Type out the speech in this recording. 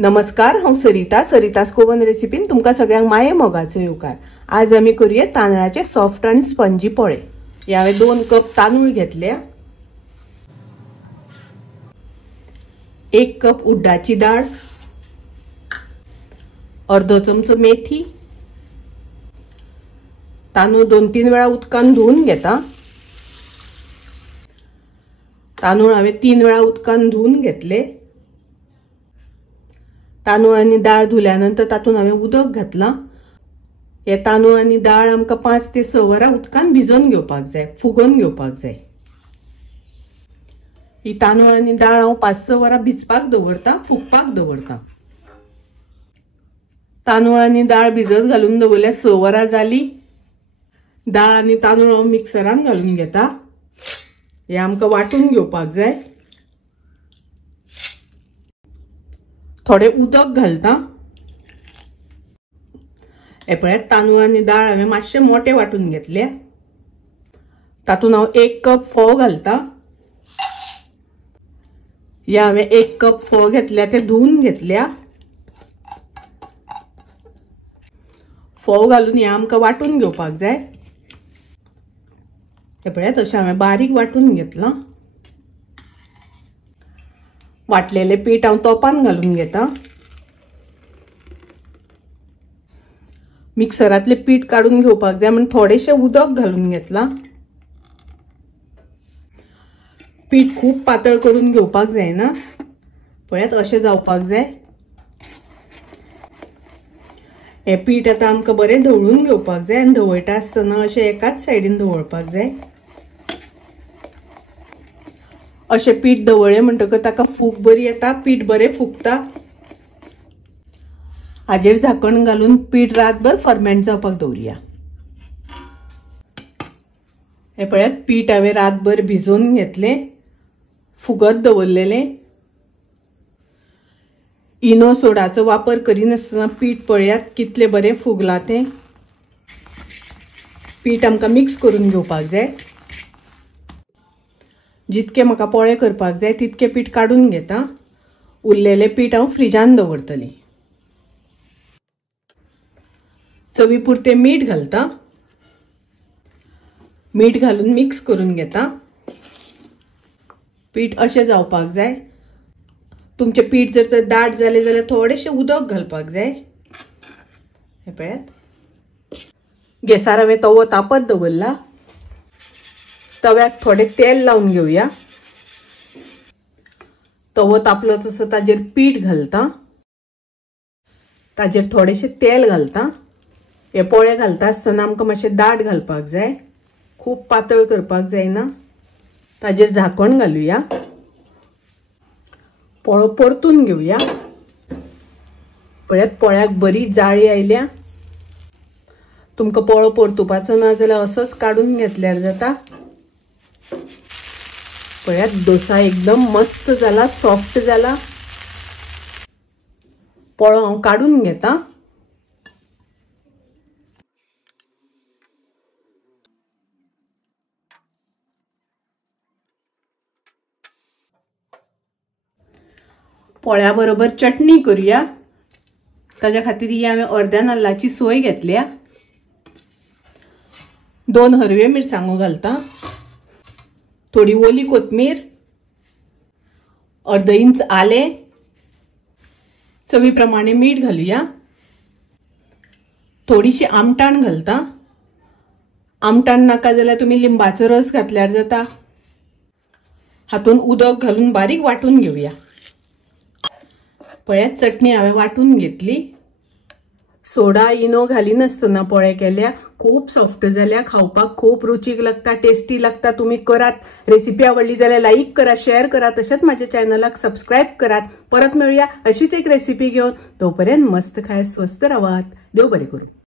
नमस्कार, हांव सरितास कोवन रेसिपीन तुमकां सगळ्यांक माये मोगाचो येवकार। आज आमी करूया तांदळाचे सॉफ्ट आणि स्पंजी पोळे। हांवें 2 कप तांदूळ घेतल्या, 1 कप उड्डाची डाळ, अर्धो चमचो मेथी। तांदूळ 2-3 वेळा उदकान धुवून घेता। तांदूळ हांवें 3 वेळा उदकान धुवून घेतले। तांदूळ आणि डाळ धुल्यानंतर तातून हांवें उदक घातलां। हे तांदूळ आणि डाळ आमकां 5 ते 6 वरां उदकान भिजोवन घेवपाक जाय, फुगोवन घेवपाक जाय। ही तांदूळ आणि डाळ हांव 5-6 वरां भिजपाक दवरता, फुगपाक दवरता। तांदूळ आणि डाळ भिजत घालून दवरल्या 6 वरां जाली। डाळ आणि तांदूळ हांव मिक्सरान घालून घेता। हे आमकां वाटून घेवपाक जाय। थोडे उदक घालता। हे पळयात, तांदूळ आणि डाळ हांवें मातशे मोठे वाटून घेतले। तातून हांव 1 कप फोव घालता। या हांवें 1 कप फोव घेतल्या, ते धुवून घेतल्या। फोव घालून हे आमकां वाटून घेवपाक जाय। हे पळयात, अशें हांवें बारीक वाटून घेतलां। वाटलेले पीठ हांव तोपान घालून घेता। मिक्सरातले पीठ काढून घेवपाक जाय म्हणून थोडेशे उदक घालून घेतला। पीठ खूप पातळ करून घेवपाक जायना, पळयात अशें जावपाक जाय। हे पीठ आता आमकां बरें धवळून घेवपाक जाय आनी धवळटा आसतना अशें एकाच सायडीन धवळपाक जाय। अशें पीठ धवळ्ळें म्हणटकच ताका फूग बरी येता, पीठ बरें फुगता। हाजेर झाकण घालून पीठ रातभर फर्मेंट जावपाक दवरया। हे पळयात, पीठ हांवें रातभर भिजोवन घेतले, फुगत दवरलेले। इनो सोडाचो वापर करिनासतना पीठ पळयात कितले बरें फुगला तें। पीठ आमकां मिक्स करून घेवपाक जाय। जितके म्हाका पोळे करपाक जाय तितके पीठ काढून घेता। उरलेले पीठ हांव फ्रिजान दवरतली। चवी पुरते मीठ घालता। मीठ घालून मिक्स करून घेता। पीठ अशें जावपाक जाय। तुमचे पीठ जर दाट जाले जाल्यार थोडेशे उदक घालपाक जाय। हे पळयात, गॅसार हांवें तवो तापत दवरला। तव्याक थोडे तेल लावून घेवया। तवो तापलो तसो ताजेर पीठ घालता। ताजेर थोडेशे तेल घालता। हे पोळे घालता आसतना आमकां मातशे दाट घालपाक जाय, खूप पातळ करपाक जायना। ताजेर झाकण घालुया। पोळो परतून घेवया। पळयात, पोळ्याक बरी जाळी आयल्या। तुमकां पोळो परतुपाचो ना जाल्यार असोच काढून घेतल्यार जाता। पळयात, डोसा एकदम मस्त जाला, सॉफ्ट जाला। पोळो हांव काढून घेता। पोळ्या बरोबर चटणी करूया। ताज्या खातीर ही हांवें अर्ध्या नाल्लाची सोय घेतल्या। 2 हरवे मिरसांगो घालता। थोडी ओली कोथमीर, अर्ध इंच आले, चवी प्रमाणे मीठ घालूया। थोडीशी आमटाण घालता। आमटाण नाका जाल्यार तुम्ही लिंबाचो रस घातल्यार जाता। हातून उदक घालून बारीक वाटून घेवया। पळयात, चटणी हांवें वाटून घेतली। सोडा इनो घालिनासतना पोळे केल्या, खूप सॉफ्ट जाल्या, खावपाक खूप रुचीक लागता, टेस्टी लागता। तुम्ही करात। रेसिपी आवडली जाल्यार लाईक करा, शेअर करा, तशेंच माझ्या चॅनलाक सबस्क्राईब करात। परत मिळूया अशीच एक रेसिपी घेऊन। तोपर्यंत मस्त खायत, स्वस्त राहात। देव बरे करू।